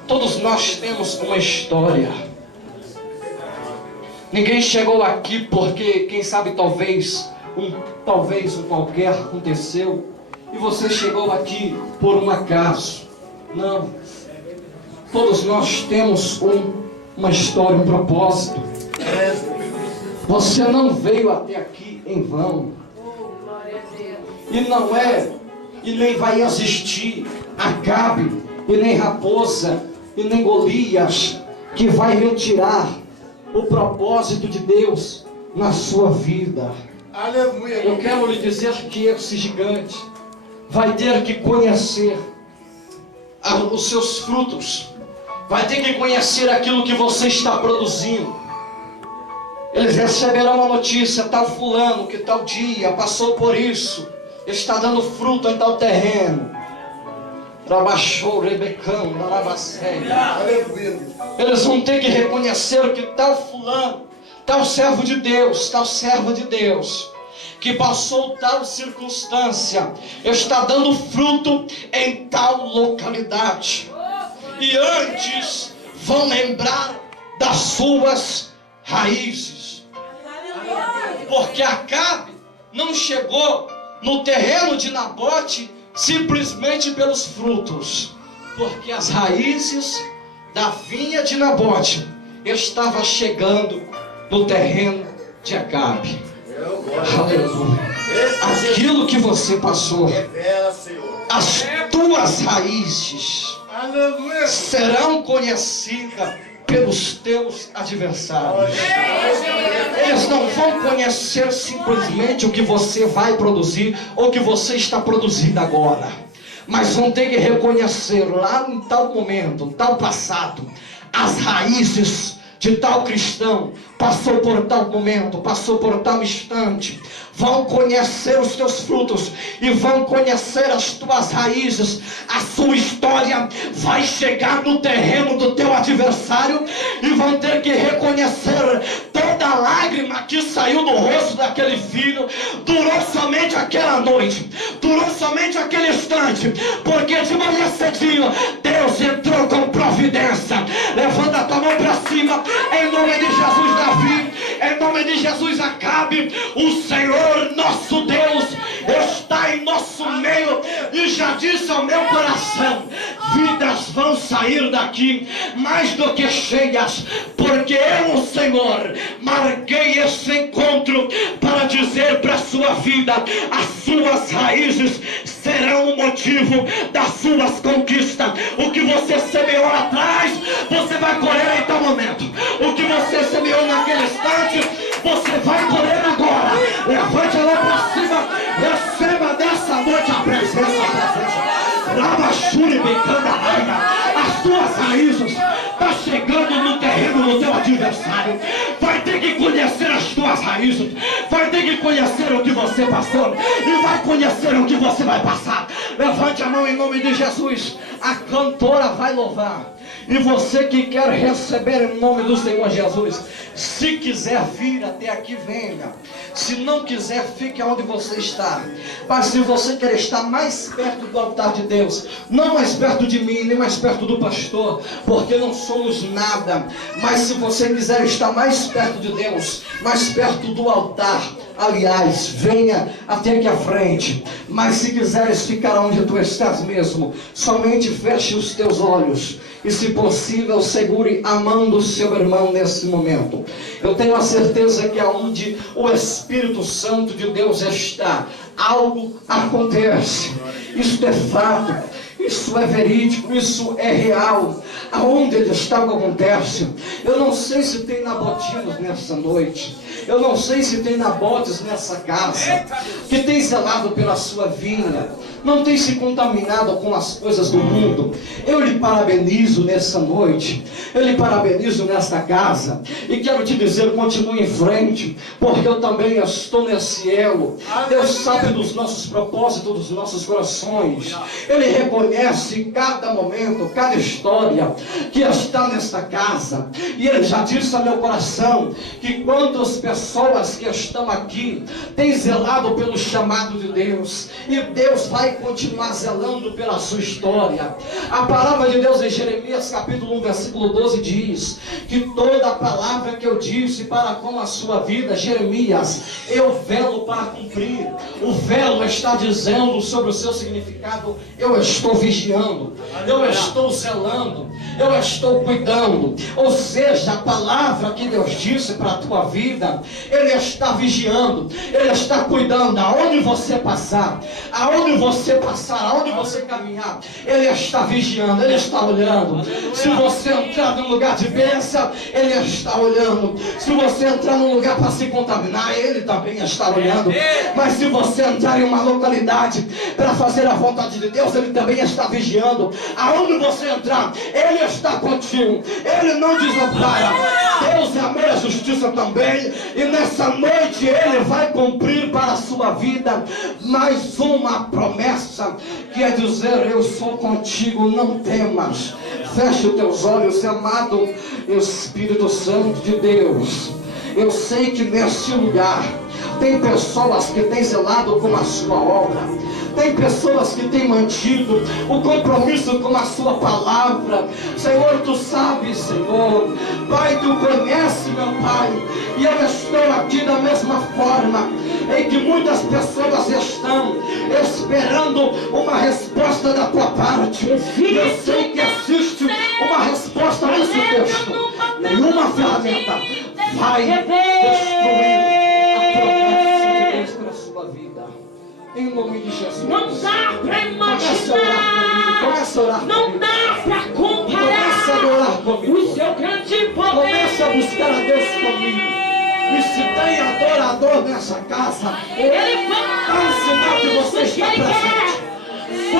Todos nós temos uma história. Ninguém chegou aqui porque, quem sabe, talvez um qualquer aconteceu e você chegou aqui por um acaso. Não. Todos nós temos uma história, um propósito. Você não veio até aqui em vão. E não é, e nem vai existir Acabe, e nem raposa, e nem Golias, que vai retirar o propósito de Deus na sua vida. Aleluia. Eu quero lhe dizer que esse gigante vai ter que conhecer os seus frutos, vai ter que conhecer aquilo que você está produzindo. Eles receberão a notícia: tal fulano que tal dia passou por isso, está dando fruto em tal terreno. Trabalhou Rebecão, eles vão ter que reconhecer que tal fulano, tal servo de Deus, tal serva de Deus, que passou tal circunstância, está dando fruto em tal localidade. E antes vão lembrar das suas raízes, porque Acabe não chegou no terreno de Nabote simplesmente pelos frutos, porque as raízes da vinha de Nabote estavam chegando no terreno de Acabe. Aleluia. Aquilo que você passou, as tuas raízes serão conhecidas pelos teus adversários. Eles não vão conhecer simplesmente o que você vai produzir ou o que você está produzindo agora, mas vão ter que reconhecer lá em tal momento, tal passado, as raízes de tal cristão. Passou por tal momento, passou por tal instante. Vão conhecer os teus frutos e vão conhecer as tuas raízes. A sua história vai chegar no terreno do teu adversário e vão ter que reconhecer toda a lágrima que saiu do rosto daquele filho. Durou somente aquela noite, durou somente aquele instante, porque de manhã cedinho Deus entrou com providência. Levanta a tua mão para cima, em nome de Jesus. Davi, em nome de Jesus, Acabe, o Senhor nosso Deus está em nosso meio e já disse ao meu coração: vidas vão sair daqui mais do que cheias, porque eu, o Senhor, marquei esse encontro para dizer para a sua vida: as suas raízes serão o motivo das suas conquistas. O que você semeou lá atrás, você vai colher em tal momento. O que você semeou naquele instante, você vai colher agora. Levante a mão para cima, receba dessa noite a presença. Rabachuri Becandaraia. As tuas raízes estão chegando no terreno do teu adversário. Vai ter que conhecer as tuas raízes, vai ter que conhecer o que você passou e vai conhecer o que você vai passar. Levante a mão em nome de Jesus. A cantora vai louvar. E você que quer receber em nome do Senhor Jesus, se quiser vir até aqui, venha. Se não quiser, fique onde você está. Mas se você quer estar mais perto do altar de Deus, não mais perto de mim, nem mais perto do pastor, porque não somos nada, mas se você quiser estar mais perto de Deus, mais perto do altar, aliás, venha até aqui à frente. Mas se quiseres ficar onde tu estás mesmo, somente feche os teus olhos e, se possível, segure a mão do seu irmão nesse momento. Eu tenho a certeza que aonde o Espírito Santo de Deus está, algo acontece. Isso é fato, isso é verídico, isso é real. Aonde ele está, algo acontece. Eu não sei se tem nabotinos nessa noite. Eu não sei se tem nabotes nessa casa que tem zelado pela sua vinha, não tem se contaminado com as coisas do mundo. Eu lhe parabenizo nessa noite, eu lhe parabenizo nesta casa, e quero te dizer: continue em frente, porque eu também estou nesse elo. Deus sabe dos nossos propósitos, dos nossos corações. Ele reconhece cada momento, cada história que está nesta casa, e Ele já disse ao meu coração que quantas pessoas que estão aqui têm zelado pelo chamado de Deus, e Deus vai continuar zelando pela sua história. A palavra de Deus em Jeremias capítulo 1 versículo 12 diz que toda a palavra que eu disse para com a sua vida, Jeremias, eu velo para cumprir. O velo está dizendo sobre o seu significado: eu estou vigiando, eu estou zelando, eu estou cuidando. Ou seja, a palavra que Deus disse para a tua vida, Ele está vigiando, Ele está cuidando. Aonde você passar, aonde você caminhar, Ele está vigiando, Ele está olhando. Se você entrar num lugar de bênção, Ele está olhando. Se você entrar num lugar para se contaminar, Ele também está olhando. Mas se você entrar em uma localidade para fazer a vontade de Deus, Ele também está vigiando. Aonde você entrar, Ele está contigo. Ele não desampara. Deus é amor e justiça também. E nessa noite Ele vai cumprir para a sua vida mais uma promessa, que é dizer: eu sou contigo, não temas. Feche os teus olhos, amado Espírito Santo de Deus. Eu sei que neste lugar tem pessoas que têm zelado com a sua obra. Tem pessoas que têm mantido o compromisso com a sua palavra. Senhor, tu sabes, Senhor. Pai, tu conhece, meu Pai. E eu estou aqui da mesma forma em que muitas pessoas estão esperando uma resposta da tua parte. Eu sei que existe uma resposta nesse texto. Nenhuma ferramenta vai destruir a promessa de Deus para a sua vida. Em nome de Jesus. Não dá para imaginar. Não dá para comparar o seu grande poder. Começa a buscar a Deus comigo. E se tem adorador nessa casa, Ele vai. é um sinal que você está presente. É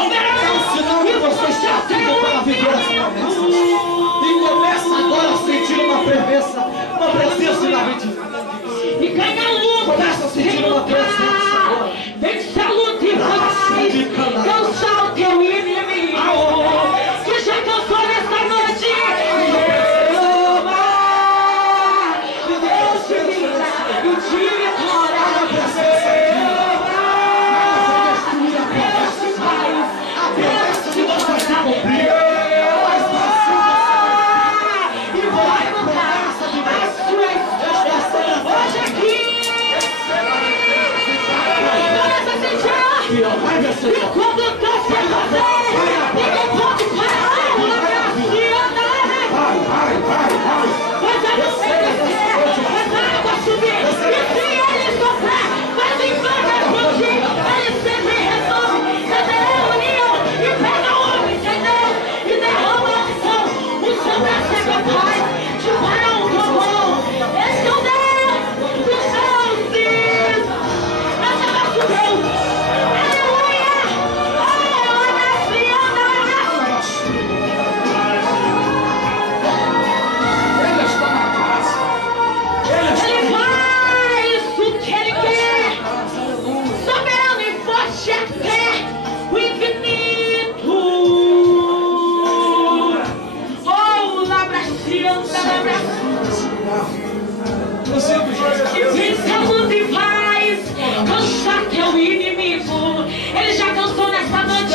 um sinal que você está vivo para viver as promessas. E começa agora a sentir uma presença na vida. E ganha a luta. Começa a sentir uma presença agora. Vence a luta e vai cansar o teu inimigo. Que já cansou nesta noite. Deus te livra e te vitória. A promessa de você se cumprir. E vai a promessa de Deus. Hoje aqui. Vai ver, Senhor. E quando Deus quer fazer, ninguém pode parar. Vai. Mas eu não sei descer, mas a água subir. E se ele soprar, mas o inferno vai fugir. Ele sempre resolve, cadê a união? E pega o homem, entendeu? E derrama a unção. O seu braço é capaz de parar um trovão. Esse é o Deus dos céus, Deus. Essa é nosso Deus. Vence a luta e faz cansar teu inimigo. Ele já cansou nessa noite.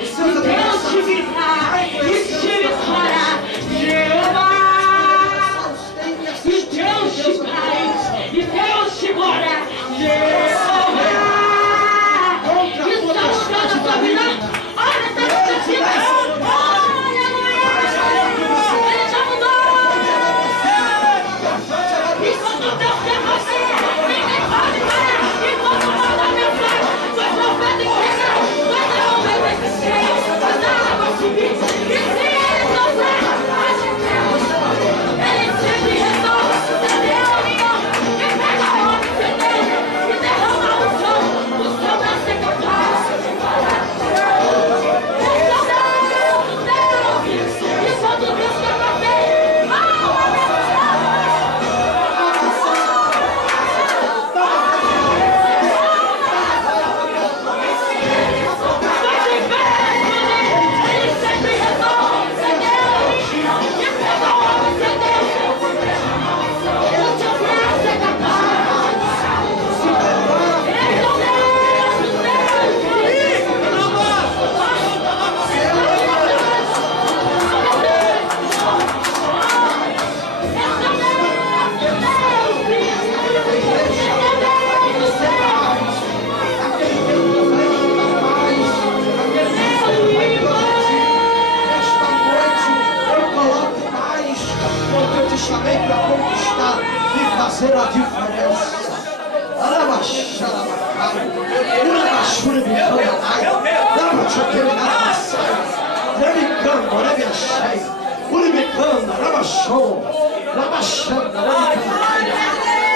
E Deus te virá e te vitória. Jeová, e Deus te traz, e Deus te glória. Jeová, e está buscando a tua vida. Olha, está buscando a tua vida.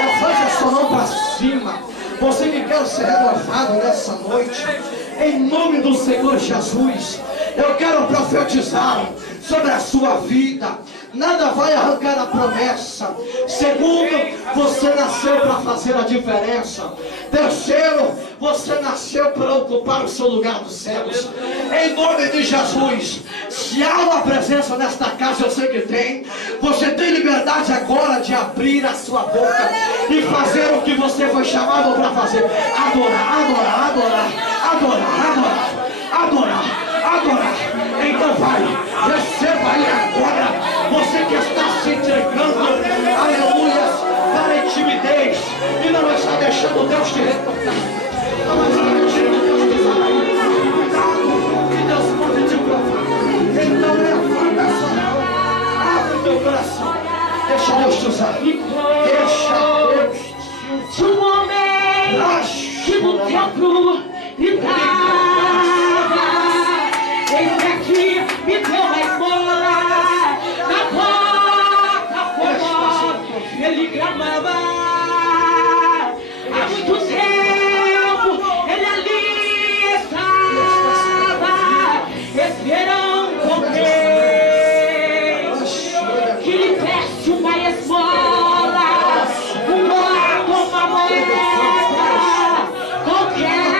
Levante a sua mão para cima. Você que quer ser renovado nessa noite, em nome do Senhor Jesus, eu quero profetizar sobre a sua vida. Nada vai arrancar a promessa. Segundo, você nasceu para fazer a diferença. Terceiro, você nasceu para ocupar o seu lugar dos céus. Em nome de Jesus, se há uma presença nesta casa, eu sei que tem. Você tem liberdade agora de abrir a sua boca e fazer o que você foi chamado para fazer. Adorar, adorar, adorar, adorar, adorar, adorar, adorar. Então vai, receba aí agora. Você que está se entregando, aleluia, para a timidez e não está deixando Deus te retornar. Não está deixando Deus te falar. Cuidado, que Deus pode te provar. Então levanta a sua mão, abre teu coração. Deixa Deus te usar. Deixa Deus te usar. Um homem que no templo gritava: eis aqui, me deu a esmola. Na porta foi ele clamava. Há muito tempo ele ali estava esperando com Deus que lhe desse uma esmola, uma moeda qualquer.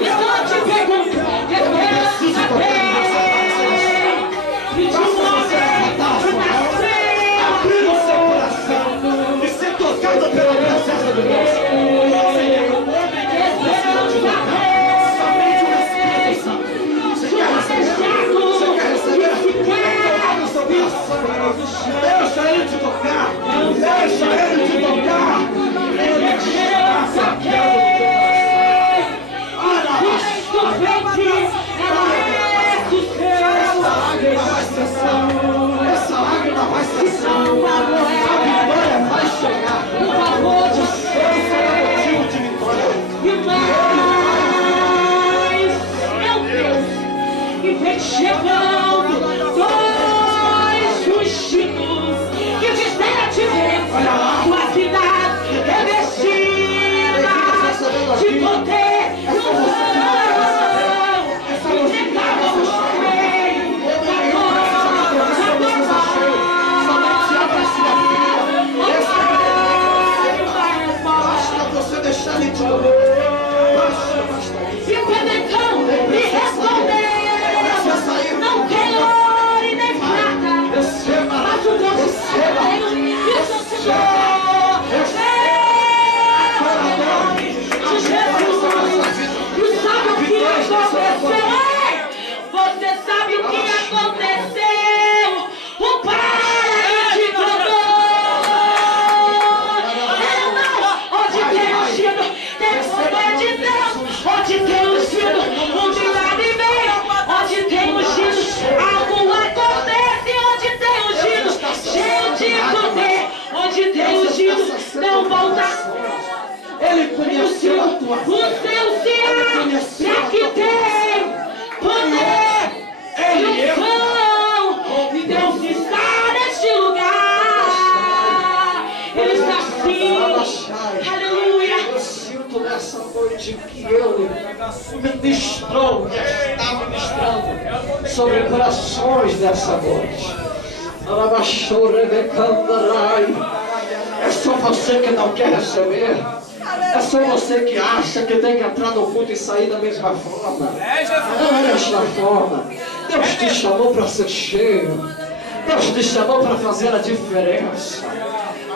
Então eu te pergunto, que esperança tem? E de um homem Abrir o seu coração e ser tocado pela presença de Deus. Somente o Espírito Santo. Você quer receber? Você quer receber? Toca o seu coração. Deixa Ele te tocar. Deixa Ele te tocar. Ele te está essa lágrima vai cessar. A vitória vai chegar. O amor de Deus será motivo de vitória. E mais, meu Deus, e vem chegando dois justos que fizeram a diferença. Tua cidade revestida de poder e unção. Deixa Ele te tocar. E o Pedecão me respondeu: não quero ouro e nem prata, mas o Deus do céu e o seu Senhor. De Jesus. E sabe o que aconteceu? Você sabe o que aconteceu? O Pai te cantou. Onde tem ungido, um milagre vem. Onde tem ungido, algo acontece. Onde tem ungido, cheio de poder. Onde tem ungido, não volta. Ele conheceu a tua O seu ser, e aqui tem poder. E o pão, e Deus está neste lugar. Ele está assim. Aleluia. Eu sinto nessa noite que Ele ministrou e está ministrando sobre corações nessa noite. É só você que não quer receber. É só você que acha que tem que entrar no culto e sair da mesma forma. Não é desta forma. Deus te chamou para ser cheio. Deus te chamou para fazer a diferença.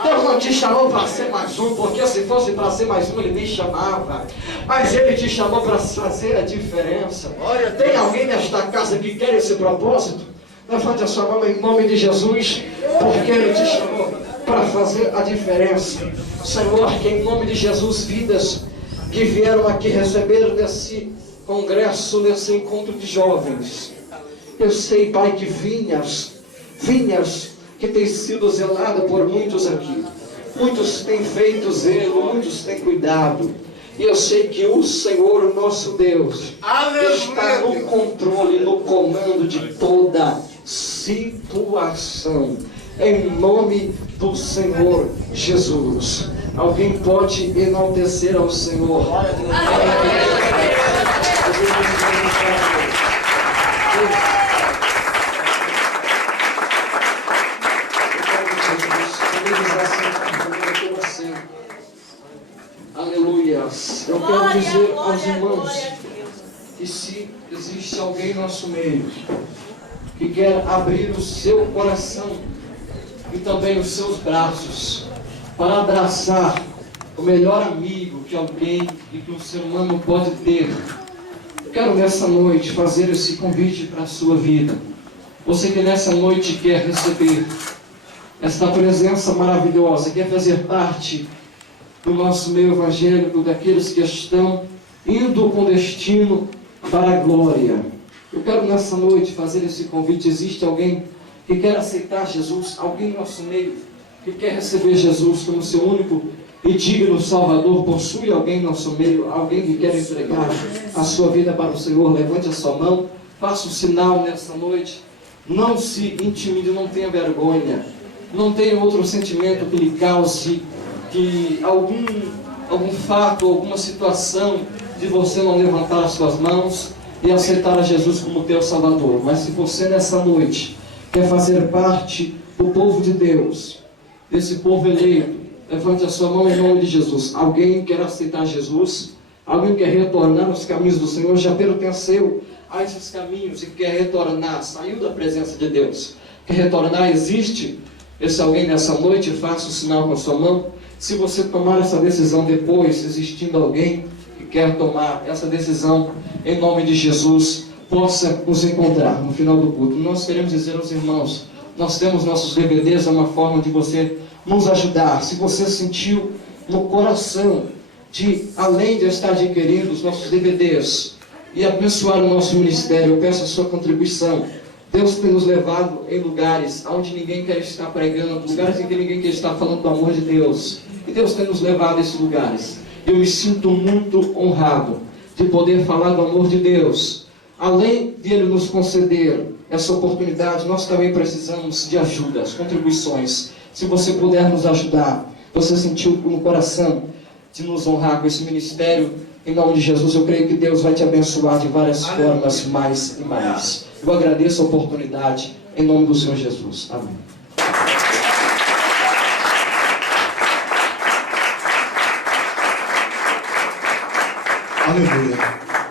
Deus não te chamou para ser mais um, porque se fosse para ser mais um, Ele nem chamava. Mas Ele te chamou para fazer a diferença. Tem alguém nesta casa que quer esse propósito? Levante a sua mão em nome de Jesus, porque Ele te chamou para fazer a diferença. Senhor, que em nome de Jesus, vidas que vieram aqui receber desse congresso, desse encontro de jovens. Eu sei, Pai, que vinhas que tem sido zelada por muitos aqui. Muitos têm feito zelo, muitos têm cuidado. E eu sei que o Senhor, o nosso Deus, está no controle, no comando de toda situação. Em nome do Senhor Jesus. Alguém pode enaltecer ao Senhor. Aleluias. Eu quero dizer aos irmãos que se existe alguém no nosso meio que quer abrir o seu coração e também os seus braços para abraçar o melhor amigo que alguém e que um ser humano pode ter, eu quero nessa noite fazer esse convite para a sua vida. Você que nessa noite quer receber esta presença maravilhosa, quer fazer parte do nosso meio evangélico, daqueles que estão indo com destino para a glória. Eu quero nessa noite fazer esse convite. Existe alguém que quer aceitar Jesus, alguém no nosso meio que quer receber Jesus como seu único e digno Salvador? Possui alguém no nosso meio, alguém que quer entregar a sua vida para o Senhor? Levante a sua mão, faça um sinal nessa noite. Não se intimide, não tenha vergonha, não tenha outro sentimento que lhe cause que algum fato, alguma situação de você não levantar as suas mãos e aceitar a Jesus como teu Salvador. Mas se você nessa noite quer fazer parte do povo de Deus, desse povo eleito, levante a sua mão em nome de Jesus. Alguém quer aceitar Jesus? Alguém quer retornar aos caminhos do Senhor? Já pertenceu a esses caminhos e quer retornar, saiu da presença de Deus, quer retornar? Existe esse alguém nessa noite? Faça o sinal com a sua mão. Se você tomar essa decisão depois, existindo alguém que quer tomar essa decisão, em nome de Jesus, possa nos encontrar no final do culto. Nós queremos dizer aos irmãos, nós temos nossos DVDs, é uma forma de você nos ajudar. Se você sentiu no coração de, além de estar adquirindo os nossos DVDs e abençoar o nosso ministério, eu peço a sua contribuição. Deus tem nos levado em lugares onde ninguém quer estar pregando, lugares em que ninguém quer estar falando do amor de Deus. E Deus tem nos levado a esses lugares. Eu me sinto muito honrado de poder falar do amor de Deus. Além de Ele nos conceder essa oportunidade, nós também precisamos de ajuda, as contribuições. Se você puder nos ajudar, você sentiu no coração de nos honrar com esse ministério, em nome de Jesus, eu creio que Deus vai te abençoar de várias formas, mais e mais. Eu agradeço a oportunidade, em nome do Senhor Jesus. Amém. Aleluia.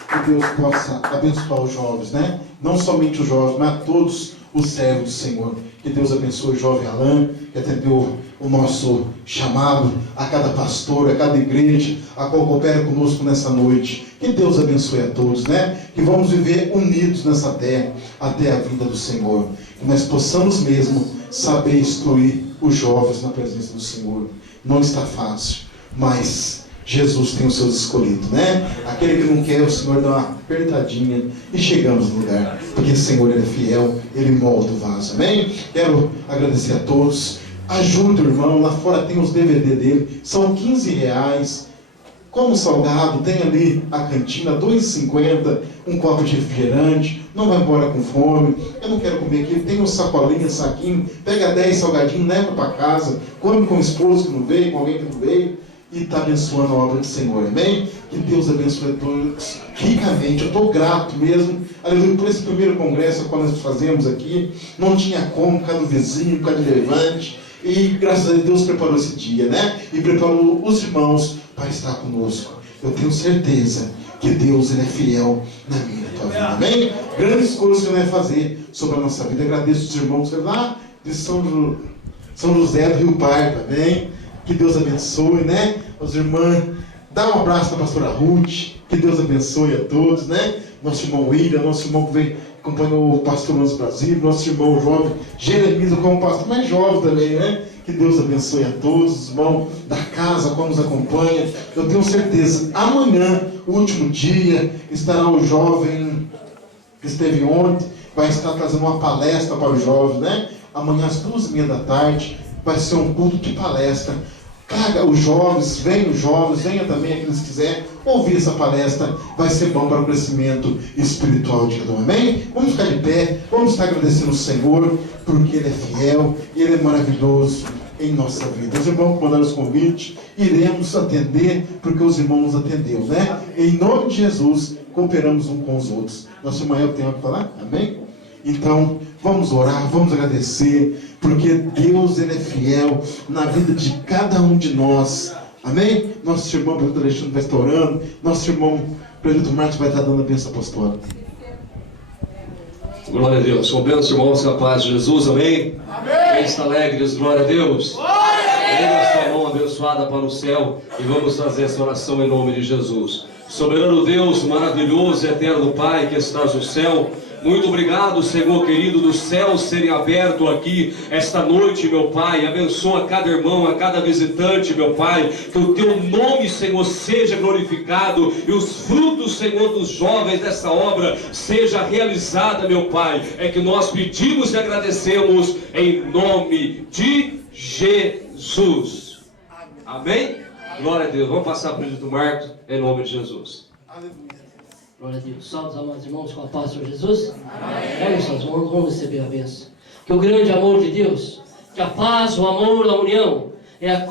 Que Deus possa abençoar os jovens, né? Não somente os jovens, mas a todos os servos do Senhor. Que Deus abençoe o jovem Alain, que atendeu o nosso chamado, a cada pastor, a cada igreja, a qual coopera conosco nessa noite. Que Deus abençoe a todos, né? Que vamos viver unidos nessa terra até a vinda do Senhor. Que nós possamos mesmo saber instruir os jovens na presença do Senhor. Não está fácil, mas Jesus tem os seus escolhidos, né? Aquele que não quer, o Senhor dá uma apertadinha e chegamos no lugar. Porque o Senhor, Ele é fiel, Ele molda o vaso, amém? Quero agradecer a todos. Ajuda o irmão, lá fora tem os DVD dele, são R$15. Como salgado, tem ali a cantina, R$2,50, um copo de refrigerante, não vai embora com fome. Eu não quero comer aqui, tem um sacolinho, saquinho, pega 10 salgadinhos, leva para casa, come com o esposo que não veio, com alguém que não veio, e está abençoando a obra do Senhor, amém? Que Deus abençoe a todos ricamente. Eu estou grato mesmo, aleluia, por esse primeiro congresso que nós fazemos aqui. Não tinha como, por causa do vizinho, por causa de levante, e graças a Deus preparou esse dia, né? E preparou os irmãos para estar conosco. Eu tenho certeza que Deus, Ele é fiel na minha e na tua vida, amém? Grandes coisas que Ele vai fazer sobre a nossa vida. Agradeço os irmãos lá de São José do Rio Pardo, amém? Que Deus abençoe, né? As irmãs, dá um abraço para a pastora Ruth, que Deus abençoe a todos, né? Nosso irmão William, nosso irmão que veio, acompanhou o pastor Luiz Brasil, nosso irmão jovem Jeremias, como pastor mais jovem também, né? Que Deus abençoe a todos, os irmãos da casa, como nos acompanha. Eu tenho certeza, amanhã, o último dia, estará o jovem que esteve ontem, vai estar trazendo uma palestra para os jovens, né? Amanhã às 2h30 da tarde, vai ser um culto de palestra. Traga os jovens, venha também aqueles que quiserem ouvir essa palestra, vai ser bom para o crescimento espiritual de cada um, amém? Vamos ficar de pé, vamos estar agradecendo o Senhor, porque Ele é fiel e Ele é maravilhoso em nossa vida. Os irmãos mandaram os convites, iremos atender, porque os irmãos nos atendeu, né? Em nome de Jesus, cooperamos uns com os outros. Nosso irmão tem algo para falar? Amém? Então, vamos orar, vamos agradecer, porque Deus, Ele é fiel na vida de cada um de nós. Amém? Nosso irmão Pedro Alexandre vai estar orando, nosso irmão Pedro Martins vai estar dando a bênção apostólica. Glória a Deus. Com bênção, irmãos, com a paz de Jesus, amém? Amém. Quem está alegre, diz glória a Deus. Erga sua mão abençoada para o céu e vamos fazer essa oração em nome de Jesus. Soberano Deus, maravilhoso e eterno Pai que estás no céu, muito obrigado, Senhor querido, dos céus serem abertos aqui esta noite, meu Pai. Abençoa cada irmão, a cada visitante, meu Pai. Que o Teu nome, Senhor, seja glorificado e os frutos, Senhor, dos jovens dessa obra seja realizada, meu Pai. É que nós pedimos e agradecemos em nome de Jesus. Amém? Glória a Deus. Vamos passar para o Dito Marcos em nome de Jesus. Glória a Deus. Salve, amados irmãos, com a paz do Senhor Jesus. Amém. Suas mãos, vamos receber a bênção. Que o grande amor de Deus, que a paz, o amor, a união, é a